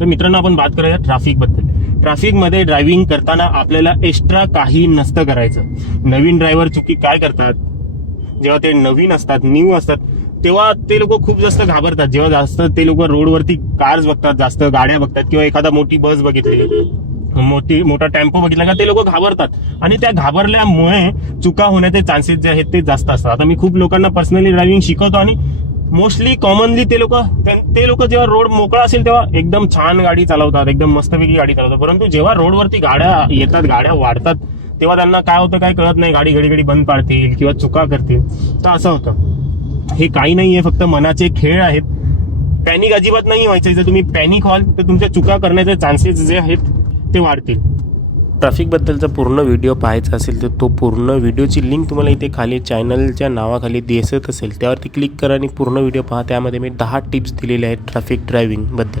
तर मित्रांनो, आपण बात करूया ट्रॅफिकबद्दल. ट्रॅफिकमध्ये ड्रायव्हिंग करताना आपल्याला एक्स्ट्रा काही नसतं करायचं. नवीन ड्रायव्हर चुकी काय करतात, जेव्हा ते नवीन असतात, न्यू असतात, तेव्हा ते लोक खूप जास्त घाबरतात. जेव्हा जास्त ते लोक रोडवरती कार्स बघतात, जास्त गाड्या बघतात, किंवा एखादा मोठी बस बघितली, मोठा टेम्पो बघितला का ते लोक घाबरतात. आणि त्या घाबरल्यामुळे चुका होण्याचे चान्सेस जे आहेत ते जास्त असतात. आता मी खूप लोकांना पर्सनली ड्रायव्हिंग शिकवतो आणि मोस्टली कॉमनली ते लोक जेव्हा रोड मोकळा असेल तेव्हा एकदम छान गाडी चालवतात, एकदम मस्तपैकी गाडी चालवतात. परंतु जेव्हा रोडवरती गाड्या येतात, गाड्या वाढतात, तेव्हा त्यांना काय होतं काय कळत नाही. गाडी घडी बंद पाडतील किंवा चुका करतील. तर असं होतं. हे काही नाहीये, फक्त मनाचे खेळ आहेत. पॅनिक अजिबात नाही व्हायचं. जर तुम्ही पॅनिक व्हाल तर तुमच्या चुका करण्याचे चान्सेस जे आहेत ते वाढतील. ट्रॅफिकबद्दलचा पूर्ण व्हिडिओ पाहायचा असेल तर तो पूर्ण व्हिडिओची लिंक तुम्हाला इथे खाली चॅनलच्या नावाखाली दिसत असेल, त्यावरती क्लिक करा आणि पूर्ण व्हिडिओ पहा. त्यामध्ये मी 10 टिप्स दिलेल्या आहेत ट्रॅफिक ड्रायव्हिंगबद्दल.